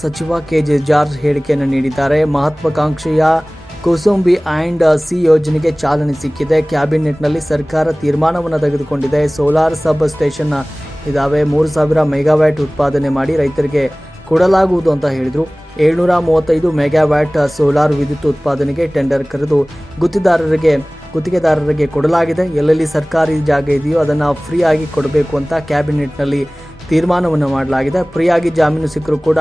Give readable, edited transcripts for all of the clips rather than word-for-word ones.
ಸಚಿವ K J George ಹೇಳಿಕೆಯನ್ನು ನೀಡಿದ್ದಾರೆ. ಮಹತ್ವಾಕಾಂಕ್ಷೆಯ ಕುಸುಮ್ ಬಿ ಅಂಡ್ ಸಿ ಯೋಜನೆಗೆ ಚಾಲನೆ ಸಿಕ್ಕಿದೆ. ಕ್ಯಾಬಿನೆಟ್ನಲ್ಲಿ ಸರ್ಕಾರ ತೀರ್ಮಾನವನ್ನು ತೆಗೆದುಕೊಂಡಿದೆ. ಸೋಲಾರ್ ಸಬ್ ಸ್ಟೇಷನ್ ಇದಾವೆ. 3000 ಮೆಗಾವ್ಯಾಟ್ ಉತ್ಪಾದನೆ ಮಾಡಿ ರೈತರಿಗೆ ಕೊಡಲಾಗುವುದು ಅಂತ ಹೇಳಿದರು. 735 ಮೆಗಾವ್ಯಾಟ್ ಸೋಲಾರ್ ವಿದ್ಯುತ್ ಉತ್ಪಾದನೆಗೆ ಟೆಂಡರ್ ಕರೆದು ಗುತ್ತಿಗೆದಾರರಿಗೆ ಕೊಡಲಾಗಿದೆ. ಎಲ್ಲೆಲ್ಲಿ ಸರ್ಕಾರಿ ಜಾಗ ಇದೆಯೋ ಅದನ್ನು ಫ್ರೀಯಾಗಿ ಕೊಡಬೇಕು ಅಂತ ಕ್ಯಾಬಿನೆಟ್ನಲ್ಲಿ ತೀರ್ಮಾನವನ್ನು ಮಾಡಲಾಗಿದೆ. ಫ್ರೀಯಾಗಿ ಜಾಮೀನು ಸಿಕ್ಕರೂ ಕೂಡ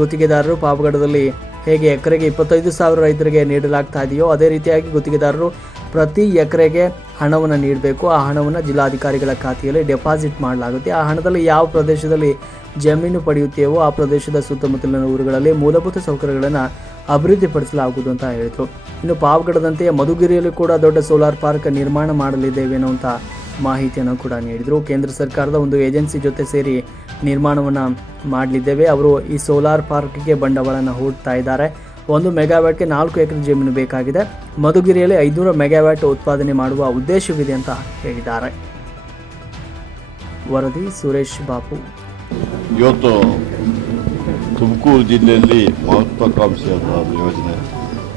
ಗುತ್ತಿಗೆದಾರರು ಪಾವಗಡದಲ್ಲಿ ಹೇಗೆ ಎಕರೆಗೆ 25,000 ರೈತರಿಗೆ ನೀಡಲಾಗ್ತಾ ಇದೆಯೋ ಅದೇ ರೀತಿಯಾಗಿ ಗುತ್ತಿಗೆದಾರರು ಪ್ರತಿ ಎಕರೆಗೆ ಹಣವನ್ನು ನೀಡಬೇಕು. ಆ ಹಣವನ್ನು ಜಿಲ್ಲಾಧಿಕಾರಿಗಳ ಖಾತೆಯಲ್ಲಿ ಡೆಪಾಸಿಟ್ ಮಾಡಲಾಗುತ್ತೆ. ಆ ಹಣದಲ್ಲಿ ಯಾವ ಪ್ರದೇಶದಲ್ಲಿ ಜಮೀನು ಪಡೆಯುತ್ತೇವೋ ಆ ಪ್ರದೇಶದ ಸುತ್ತಮುತ್ತಲಿನ ಊರುಗಳಲ್ಲಿ ಮೂಲಭೂತ ಸೌಕರ್ಯಗಳನ್ನು ಅಭಿವೃದ್ಧಿಪಡಿಸಲಾಗುವುದು ಅಂತ ಹೇಳಿದರು. ಇನ್ನು ಪಾವಗಡದಂತೆ ಮಧುಗಿರಿಯಲ್ಲಿ ಕೂಡ ದೊಡ್ಡ ಸೋಲಾರ್ ಪಾರ್ಕ್ ನಿರ್ಮಾಣ ಮಾಡಲಿದ್ದೇವೆ ಅನ್ನುವಂಥ ಮಾಹಿತಿಯನ್ನು ಕೂಡ ನೀಡಿದರು. ಕೇಂದ್ರ ಸರ್ಕಾರದ ಒಂದು ಏಜೆನ್ಸಿ ಜೊತೆ ಸೇರಿ ನಿರ್ಮಾಣವನ್ನು ಮಾಡಲಿದ್ದೇವೆ. ಅವರು ಈ ಸೋಲಾರ್ ಪಾರ್ಕ್ಗೆ ಬಂಡವಾಳನ ಹೂಡ್ತಾ ಇದ್ದಾರೆ. 1 ಮೆಗಾವ್ಯಾಟ್ಗೆ 4 ಎಕರೆ ಜಮೀನು ಬೇಕಾಗಿದೆ. ಮಧುಗಿರಿಯಲ್ಲಿ 500 ಮೆಗಾವ್ಯಾಟ್ ಉತ್ಪಾದನೆ ಮಾಡುವ ಉದ್ದೇಶವಿದೆ ಅಂತ ಹೇಳಿದ್ದಾರೆ. ವರದಿ ಸುರೇಶ್ ಬಾಪು. ಇವತ್ತು ತುಮಕೂರು ಜಿಲ್ಲೆಯಲ್ಲಿ ಮಹತ್ವಾಕಾಂಕ್ಷೆಯಾದ ಯೋಜನೆ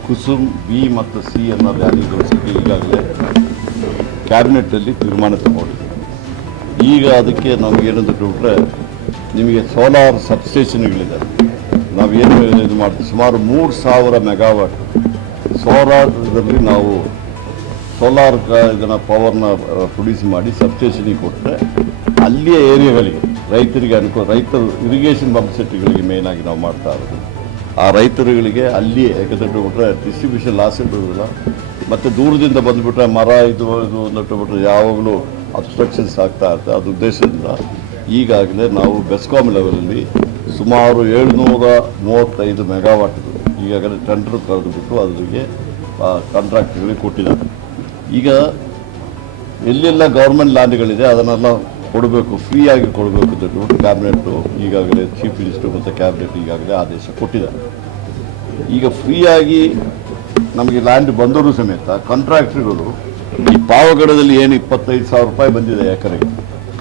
ಕುಸುಮ್ ಬಿ ಮತ್ತು ಸಿ ಅನ್ನೋ ವ್ಯಾಲಿಗೊಳಿಸೋಕ್ಕೆ ಈಗಾಗಲೇ ಕ್ಯಾಬಿನೆಟ್ಟಲ್ಲಿ ತೀರ್ಮಾನ ತಗೊಂಡಿದೆ. ಈಗ ಅದಕ್ಕೆ ನಮಗೇನಂತ ಬಿಟ್ಟರೆ ನಿಮಗೆ ಸೋಲಾರ್ ಸಬ್ಸ್ಟೇಷನ್ಗಳಿದೆ. ನಾವೇನು ಇದು ಮಾಡ್ತೀವಿ, ಸುಮಾರು 3000 ಮೆಗಾವಾಟ್ ಸೋಲಾರ್ದಲ್ಲಿ ನಾವು ಸೋಲಾರ್ ಇದನ್ನು ಪವರ್ನ ಪ್ರೊಡ್ಯೂಸ್ ಮಾಡಿ ಸಬ್ಸ್ಟೇಷನಿಗೆ ಕೊಟ್ಟರೆ ಅಲ್ಲಿಯ ಏರಿಯಾಗಳಿಗೆ ರೈತರಿಗೆ ಅನುಕೂಲ. ರೈತರು ಇರಿಗೇಷನ್ ಪಂಪ್ ಸೆಟ್ಗಳಿಗೆ ಮೇಯ್ನಾಗಿ ನಾವು ಮಾಡ್ತಾ ಇರೋದು ಆ ರೈತರುಗಳಿಗೆ ಅಲ್ಲಿಯೇ, ಯಾಕಂದರೆ ಬಿಟ್ಟರೆ ಡಿಸ್ಟ್ರಿಬ್ಯೂಷನ್ ಲಾಸ್ ಇರೋದಿಲ್ಲ. ಮತ್ತು ದೂರದಿಂದ ಬಂದುಬಿಟ್ರೆ ಮರ ಇದು ನಟ್ಟುಬಿಟ್ರೆ ಯಾವಾಗಲೂ ಅಬ್ಸ್ಟ್ರಕ್ಷನ್ಸ್ ಆಗ್ತಾ ಇರ್ತದೆ. ಅದು ಉದ್ದೇಶದಿಂದ ಈಗಾಗಲೇ ನಾವು ಬೆಸ್ಕಾಮ್ ಲೆವೆಲಲ್ಲಿ ಸುಮಾರು 735 ಮೆಗಾವಾಟ್ ಈಗಾಗಲೇ ಟೆಂಡರ್ ಕರೆದುಬಿಟ್ಟು ಅದರಿಗೆ ಕಾಂಟ್ರಾಕ್ಟ್ಗಳಿಗೆ ಕೊಟ್ಟಿದ್ದಾರೆ. ಈಗ ಎಲ್ಲೆಲ್ಲ ಗೌರ್ಮೆಂಟ್ ಲ್ಯಾಂಡ್ಗಳಿದೆ ಅದನ್ನೆಲ್ಲ ಕೊಡಬೇಕು, ಫ್ರೀಯಾಗಿ ಕೊಡಬೇಕು ಅಂತ ಹೇಳ್ಬಿಟ್ಟು ಕ್ಯಾಬಿನೆಟ್ಟು ಈಗಾಗಲೇ ಚೀಫ್ ಮಿನಿಸ್ಟರ್ ಮತ್ತು ಕ್ಯಾಬಿನೆಟ್ ಈಗಾಗಲೇ ಆದೇಶ ಕೊಟ್ಟಿದ್ದಾರೆ. ಈಗ ಫ್ರೀಯಾಗಿ ನಮಗೆ ಲ್ಯಾಂಡ್ ಬಂದರೂ ಸಮೇತ ಕಾಂಟ್ರಾಕ್ಟ್ರುಗಳು ಈ ಪಾವಗಡದಲ್ಲಿ ಏನು 25,000 ರೂಪಾಯಿ ಬಂದಿದೆ ಎಕರೆಗೆ,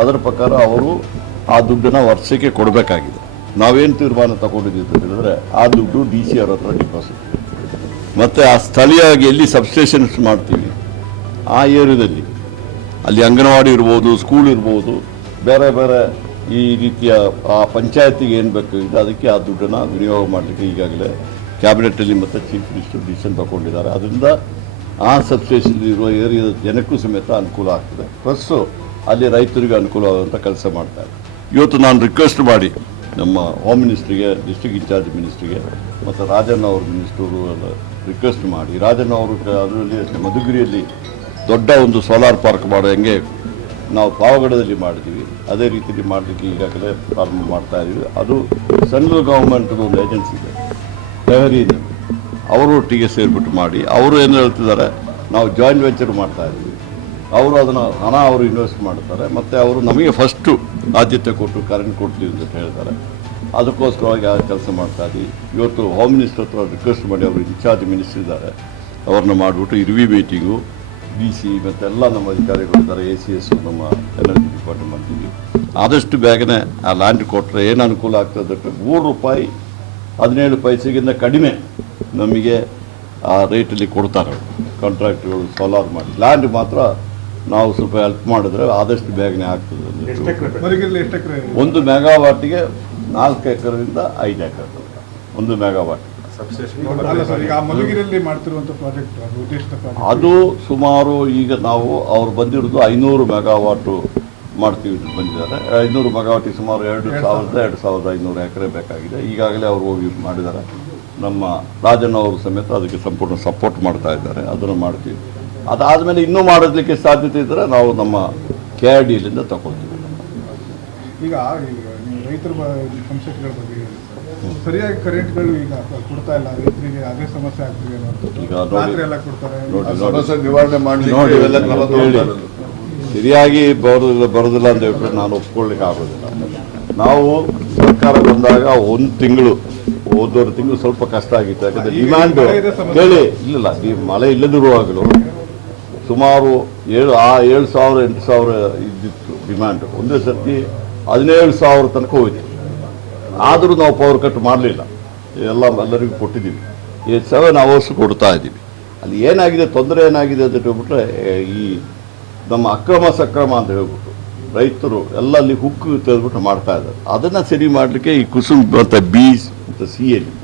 ಅದರ ಪ್ರಕಾರ ಅವರು ಆ ದುಡ್ಡನ್ನು ವರ್ಷಕ್ಕೆ ಕೊಡಬೇಕಾಗಿದೆ. ನಾವೇನು ತೀರ್ಮಾನ ತಗೊಂಡಿದ್ದೀವಿ ಅಂತ ಹೇಳಿದ್ರೆ ಆ ದುಡ್ಡು DC ಅವ್ರ ಹತ್ರ ಡಿಪಾಸಿಟ್, ಮತ್ತು ಆ ಸ್ಥಳೀಯವಾಗಿ ಎಲ್ಲಿ ಸಬ್ಸ್ಟೇಷನ್ಸ್ ಮಾಡ್ತೀವಿ ಆ ಏರಿಯಾದಲ್ಲಿ ಅಲ್ಲಿ ಅಂಗನವಾಡಿ ಇರ್ಬೋದು, ಸ್ಕೂಲ್ ಇರ್ಬೋದು, ಬೇರೆ ಬೇರೆ ಈ ರೀತಿಯ ಆ ಪಂಚಾಯತಿಗೆ ಏನು ಬೇಕಾಗಿದೆ ಅದಕ್ಕೆ ಆ ದುಡ್ಡನ್ನು ವಿನಿಯೋಗ ಮಾಡಲಿಕ್ಕೆ ಈಗಾಗಲೇ ಕ್ಯಾಬಿನೆಟ್ಟಲ್ಲಿ ಮತ್ತು ಚೀಫ್ ಮಿನಿಸ್ಟರ್ ಡಿಸಿಷನ್ ತಗೊಂಡಿದ್ದಾರೆ. ಅದರಿಂದ ಆ ಸಬ್ಸ್ಟೇಷನ್ ಇರುವ ಏರಿಯಾದ ಜನಕ್ಕೂ ಸಮೇತ ಅನುಕೂಲ ಆಗ್ತದೆ, ಪ್ಲಸ್ಸು ಅಲ್ಲಿ ರೈತರಿಗೆ ಅನುಕೂಲ ಆಗುವಂಥ ಕೆಲಸ ಮಾಡ್ತಾರೆ. ಇವತ್ತು ನಾನು ರಿಕ್ವೆಸ್ಟ್ ಮಾಡಿ ನಮ್ಮ ಹೋಮ್ ಮಿನಿಸ್ಟ್ರಿಗೆ, ಡಿಸ್ಟ್ರಿಕ್ಟ್ ಇನ್ಚಾರ್ಜ್ ಮಿನಿಸ್ಟ್ರಿಗೆ ಮತ್ತು ರಾಜಣ್ಣ ಅವ್ರ ಮಿನಿಸ್ಟರು ರಿಕ್ವೆಸ್ಟ್ ಮಾಡಿ, ರಾಜಣ್ಣ ಅವರು ಅದರಲ್ಲಿ ಮಧುಗಿರಿಯಲ್ಲಿ ದೊಡ್ಡ ಒಂದು ಸೋಲಾರ್ ಪಾರ್ಕ್ ಮಾಡೋ ಹೆಂಗೆ ನಾವು ಪಾವಗಡದಲ್ಲಿ ಮಾಡ್ತೀವಿ ಅದೇ ರೀತಿಯಲ್ಲಿ ಮಾಡಲಿಕ್ಕೆ ಈಗಾಗಲೇ ಪ್ರಾರಂಭ ಮಾಡ್ತಾ ಇದ್ದೀವಿ. ಅದು ಸೆಂಟ್ರಲ್ ಗೌರ್ಮೆಂಟ್ದು ಒಂದು ಏಜೆನ್ಸಿ ಇದೆ ತೆಹರಿಯಿಂದ, ಅವರೊಟ್ಟಿಗೆ ಸೇರಿಬಿಟ್ಟು ಮಾಡಿ ಅವರು ಏನು ಹೇಳ್ತಿದ್ದಾರೆ, ನಾವು ಜಾಯಿಂಟ್ ವೆಂಚರ್ ಮಾಡ್ತಾ ಇದ್ದೀವಿ. ಅವರು ಅದನ್ನು ಹಣ ಅವರು ಇನ್ವೆಸ್ಟ್ ಮಾಡ್ತಾರೆ ಮತ್ತು ಅವರು ನಮಗೆ ಫಸ್ಟು ಆದ್ಯತೆ ಕೊಟ್ಟು ಕರೆಂಟ್ ಕೊಡ್ತೀವಿ ಅಂತ ಹೇಳ್ತಾರೆ. ಅದಕ್ಕೋಸ್ಕರವಾಗಿ ಆ ಕೆಲಸ ಮಾಡ್ತಾ ಇದ್ದೀವಿ. ಇವತ್ತು ಹೋಮ್ ಮಿನಿಸ್ಟರ್ ಹತ್ರ ರಿಕ್ವೆಸ್ಟ್ ಮಾಡಿ, ಅವರು ಇನ್ಚಾರ್ಜ್ ಮಿನಿಸ್ಟರ್ ಇದ್ದಾರೆ, ಅವ್ರನ್ನ ಮಾಡಿಬಿಟ್ಟು ಇರ್ವಿ ಮೀಟಿಂಗು DC ಮತ್ತು ಎಲ್ಲ ನಮ್ಮ ಅಧಿಕಾರಿಗಳಿದ್ದಾರೆ, ACS ನಮ್ಮ ಎನರ್ಜಿ ಡಿಪಾರ್ಟ್ಮೆಂಟ್ ಮಾಡ್ತೀವಿ. ಆದಷ್ಟು ಬೇಗನೆ ಆ ಲ್ಯಾಂಡ್ ಕೊಟ್ಟರೆ ಏನು ಅನುಕೂಲ ಆಗ್ತದೆ, ₹3 17 ಪೈಸೆಗಿಂತ ಕಡಿಮೆ ನಮಗೆ ಆ ರೇಟಲ್ಲಿ ಕೊಡ್ತಾರೆ ಕಾಂಟ್ರಾಕ್ಟ್ಗಳು ಸೋಲಾರ್ ಮಾಡಿ. ಲ್ಯಾಂಡ್ ಮಾತ್ರ ನಾವು ಸ್ವಲ್ಪ ಹೆಲ್ಪ್ ಮಾಡಿದ್ರೆ ಆದಷ್ಟು ಬೇಗನೆ ಆಗ್ತದೆ. 1 ಮೆಗಾವಾಟಿಗೆ 4 ಎಕರೆಯಿಂದ 5 ಎಕರೆ 1 ಮೆಗಾವಾಟ್. ಅದು ಸುಮಾರು ಈಗ ನಾವು ಅವ್ರು ಬಂದಿರೋದು 500 ಮೆಗಾವಾಟು ಮಾಡ್ತೀವಿ ಬಂದಿದ್ದಾರೆ. 500 ಮೆಗಾವಾಟಿಗೆ ಸುಮಾರು 2,500 ಎಕರೆ ಬೇಕಾಗಿದೆ. ಈಗಾಗಲೇ ಅವರು ಹೋಗಿ ಮಾಡಿದ್ದಾರೆ. ನಮ್ಮ ರಾಜಣ್ಣ ಅವರು ಸಮೇತ ಅದಕ್ಕೆ ಸಂಪೂರ್ಣ ಸಪೋರ್ಟ್ ಮಾಡ್ತಾ ಇದ್ದಾರೆ. ಅದನ್ನು ಮಾಡ್ತೀವಿ. ಅದಾದಮೇಲೆ ಇನ್ನೂ ಮಾಡೋದಕ್ಕೆ ಸಾಧ್ಯತೆ ಇದ್ದರೆ ನಾವು ನಮ್ಮ KRDLಯಿಂದ ತಗೊಳ್ತೀವಿ. ಈಗ ರೈತರ ಸಮಸ್ಯೆಗಳ ಬಗ್ಗೆ ಸರಿಯಾಗಿ ಕರೆಂಟ್ಗಳು ಈಗ ಕೊಡ್ತಾ ಇಲ್ಲ ರೈತರಿಗೆ, ಅದೇ ಸಮಸ್ಯೆ ಆಗ್ತಿದೆ. ಈಗ ರಾತ್ರಿ ಎಲ್ಲ ಕೊಡ್ತಾರೆ, ನಿವಾರಣೆ ಮಾಡಿ ಸರಿಯಾಗಿ ಬರೋದಿಲ್ಲ ಅಂತ ಹೇಳ್ಬಿಟ್ಟು ನಾನು ಒಪ್ಕೊಳ್ಳಿಕ್ಕೆ ಆಗೋದಿಲ್ಲ. ನಾವು ಸರ್ಕಾರ ಬಂದಾಗ 1 ತಿಂಗಳು ಹೋದವರೆ ತಿಂಗಳು ಸ್ವಲ್ಪ ಕಷ್ಟ ಆಗಿತ್ತು. ಯಾಕಂದರೆ ಡಿಮ್ಯಾಂಡು ಕೇಳಿ ಇಲ್ಲ, ಮಳೆ ಇಲ್ಲದಿರುವಾಗಲೂ ಸುಮಾರು 7,000 8,000 ಇದ್ದಿತ್ತು ಡಿಮ್ಯಾಂಡು. ಒಂದೇ ಸರ್ತಿ 17,000 ತನಕ ಹೋಯ್ತು. ಆದರೂ ನಾವು ಪವರ್ ಕಟ್ ಮಾಡಲಿಲ್ಲ, ಎಲ್ಲರಿಗೂ ಕೊಟ್ಟಿದ್ದೀವಿ. ಈ 7 hours ಕೊಡ್ತಾ ಇದ್ದೀವಿ. ಅಲ್ಲಿ ಏನಾಗಿದೆ, ತೊಂದರೆ ಏನಾಗಿದೆ ಅಂತ ಹೇಳ್ಬಿಟ್ರೆ, ಈ ನಮ್ಮ ಅಕ್ರಮ ಸಕ್ರಮ ಅಂತ ಹೇಳ್ಬಿಟ್ಟು ರೈತರು ಎಲ್ಲ ಅಲ್ಲಿ ಹುಕ್ಕು ತೆಗೆದ್ಬಿಟ್ಟು ಮಾಡ್ತಾ ಇದ್ದಾರೆ. ಅದನ್ನು ಸರಿ ಮಾಡಲಿಕ್ಕೆ ಈ ಕುಸುಮ್ ಮತ್ತು ಬೀಸ್ ಮತ್ತು ಸಿಯಲ್ಲಿ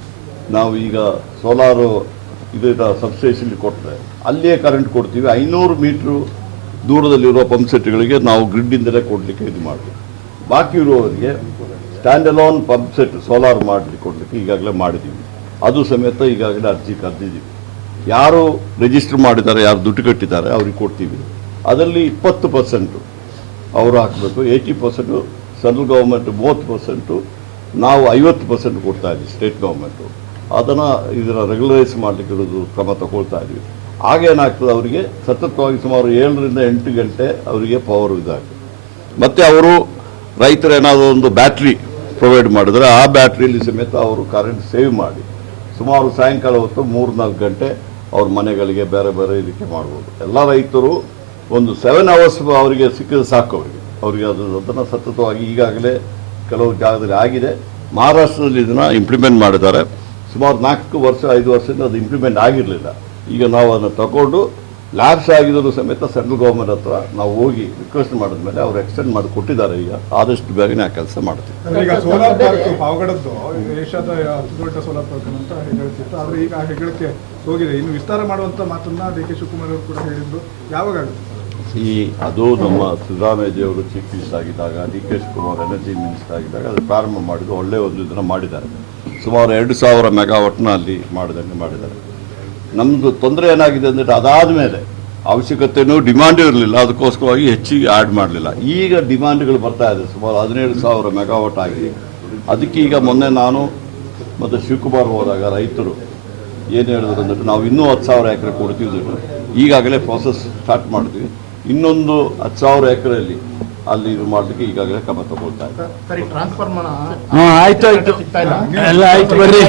ನಾವು ಈಗ ಸೋಲಾರು ಇದರ ಸಬ್ಸ್ಟೇಷನ್ಗೆ ಕೊಟ್ಟರೆ ಅಲ್ಲಿಯೇ ಕರೆಂಟ್ ಕೊಡ್ತೀವಿ. 500 ಮೀಟ್ರು ದೂರದಲ್ಲಿರುವ ಪಂಪ್ ಸೆಟ್ಗಳಿಗೆ ನಾವು ಗ್ರಿಡ್ಡಿಂದಲೇ ಕೊಡಲಿಕ್ಕೆ ಇದು ಮಾಡಬೇಕು. ಬಾಕಿ ಇರುವವರಿಗೆ stand alone pump set solar ಕೊಡಲಿಕ್ಕೆ ಈಗಾಗಲೇ ಮಾಡಿದ್ದೀವಿ. ಅದು ಸಮೇತ ಈಗಾಗಲೇ ಅರ್ಜಿ ಕರೆದಿದ್ದೀವಿ. ಯಾರು ರಿಜಿಸ್ಟರ್ ಮಾಡಿದ್ದಾರೆ, ಯಾರು ದುಡ್ಡು ಕಟ್ಟಿದ್ದಾರೆ ಅವ್ರಿಗೆ ಕೊಡ್ತೀವಿ. ಅದರಲ್ಲಿ 20% ಅವರು ಹಾಕಬೇಕು, 80% ಸೆಂಟ್ರಲ್ ಗೌರ್ಮೆಂಟ್, 30% ನಾವು 50% ಕೊಡ್ತಾ ಇದ್ದೀವಿ ಸ್ಟೇಟ್ ಗೌರ್ಮೆಂಟು. ಅದನ್ನು ಇದರ ರೆಗ್ಯುಲರೈಸ್ ಮಾಡಲಿಕ್ಕೆ ಕ್ರಮ ತಗೊಳ್ತಾ ಇದ್ದೀವಿ. ಆಗೇನಾಗ್ತದೆ, ಅವರಿಗೆ ಸತತವಾಗಿ ಸುಮಾರು 7 ರಿಂದ 8 ಗಂಟೆ ಅವರಿಗೆ ಪವರ್ ಇದಾಗ್ತದೆ. ಮತ್ತು ಅವರು ರೈತರು ಏನಾದರೂ ಒಂದು ಬ್ಯಾಟ್ರಿ ಪ್ರೊವೈಡ್ ಮಾಡಿದ್ರೆ ಆ ಬ್ಯಾಟ್ರಿಯಲ್ಲಿ ಸಮೇತ ಅವರು ಕರೆಂಟ್ ಸೇವ್ ಮಾಡಿ ಸುಮಾರು ಸಾಯಂಕಾಲ ಹೊತ್ತು 3-4 ಗಂಟೆ ಅವ್ರ ಮನೆಗಳಿಗೆ ಬೇರೆ ಬೇರೆ ಇದಕ್ಕೆ ಮಾಡ್ಬೋದು. ಎಲ್ಲ ರೈತರು ಒಂದು 7 hours ಅವರಿಗೆ ಸಿಕ್ಕಿದ್ರೆ ಸಾಕು. ಅವರಿಗೆ ಅದನ್ನು ಸತತವಾಗಿ ಈಗಾಗಲೇ ಕೆಲವು ಜಾಗದಲ್ಲಿ ಆಗಿದೆ. ಮಹಾರಾಷ್ಟ್ರದಲ್ಲಿ ಇದನ್ನು ಇಂಪ್ಲಿಮೆಂಟ್ ಮಾಡಿದ್ದಾರೆ. ಸುಮಾರು 4 ವರ್ಷ 5 ವರ್ಷದಿಂದ ಅದು ಇಂಪ್ಲಿಮೆಂಟ್ ಆಗಿರಲಿಲ್ಲ. ಈಗ ನಾವು ಅದನ್ನು ತಗೊಂಡು ಲ್ಯಾಬ್ಸ್ ಆಗಿದ್ರು ಸಮೇತ ಸೆಂಟ್ರಲ್ ಗೌರ್ಮೆಂಟ್ ಹತ್ರ ನಾವು ಹೋಗಿ ರಿಕ್ವೆಸ್ಟ್ ಮಾಡಿದ್ಮೇಲೆ ಅವರು ಎಕ್ಸ್ಟೆಂಡ್ ಮಾಡಿ ಕೊಟ್ಟಿದ್ದಾರೆ. ಈಗ ಆದಷ್ಟು ಬೇಗನೆ ಆ ಕೆಲಸ ಮಾಡ್ತೀವಿ. ಈಗ ಸೋಲಾರ್ ಪಾರ್ಕ್ ಪಾವಗಡದ್ದು ಏಷ್ಯಾದ ಅತಿ ದೊಡ್ಡ ಸೋಲಾರ್ ಪಾರ್ಕ್ ಅಂತ ಹೇಳ್ತಿತ್ತು. ಆದರೆ ಈಗ ಆ ಹೆಗ್ಗಳಿಕೆ ಹೋಗಿದೆ. ಇನ್ನು ವಿಸ್ತಾರ ಮಾಡುವಂಥ ಮಾತನ್ನ ಡಿ ಕೆ ಶಿವಕುಮಾರ್ ಅವರು ಕೂಡ ಹೇಳಿದ್ರು. ಯಾವಾಗ ಆಗುತ್ತೆ? ಅದು ನಮ್ಮ ಸಿದ್ದರಾಮಯ್ಯಜಿಯವರು ಚೀಫ್ ಮಿನಿಸ್ಟರ್ ಆಗಿದ್ದಾಗ, D K Shivakumar energy minister ಆಗಿದ್ದಾಗ ಅದು ಪ್ರಾರಂಭ ಮಾಡಿದ್ದು ಒಳ್ಳೆಯ ಒಂದು ಇದನ್ನು ಮಾಡಿದ್ದಾರೆ. ಸುಮಾರು 2000 ಮೆಗಾವಾಟ್ನ ಅಲ್ಲಿ ಮಾಡಿದ್ದಾರೆ. ನಮ್ಮದು ತೊಂದರೆ ಏನಾಗಿದೆ ಅಂದರೆ, ಅದಾದ ಮೇಲೆ ಅವಶ್ಯಕತೆಯೂ ಡಿಮಾಂಡ್ ಇರಲಿಲ್ಲ, ಅದಕ್ಕೋಸ್ಕರವಾಗಿ ಹೆಚ್ಚಿಗೆ ಆ್ಯಡ್ ಮಾಡಲಿಲ್ಲ. ಈಗ ಡಿಮಾಂಡ್ಗಳು ಬರ್ತಾ ಇದೆ, ಸುಮಾರು 17,000 ಮೆಗಾವಾಟ್ ಆಗಿದೆ. ಅದಕ್ಕೆ ಈಗ ಮೊನ್ನೆ ನಾನು ಮತ್ತು ಶಿವಕುಮಾರ್ ಹೋದಾಗ ರೈತರು ಏನು ಹೇಳಿದ್ರು ಅಂದರೆ, ನಾವು ಇನ್ನೂ 10,000 ಎಕರೆ ಕೊಡ್ತೀವಿ. ಈಗಾಗಲೇ ಪ್ರೋಸೆಸ್ ಸ್ಟಾರ್ಟ್ ಮಾಡ್ತೀವಿ. ಇನ್ನೊಂದು 10,000 ಎಕರೆಯಲ್ಲಿ ಅಲ್ಲಿ ಇದು ಮಾಡಲಿಕ್ಕೆ ಈಗಾಗಲೇ ಕ್ರಮ ತಗೊಳ್ತಾ ಇದ್ದಾರೆ. ಆಯ್ತು ಎಲ್ಲ ಆಯ್ತು ಬರ್ರಿ.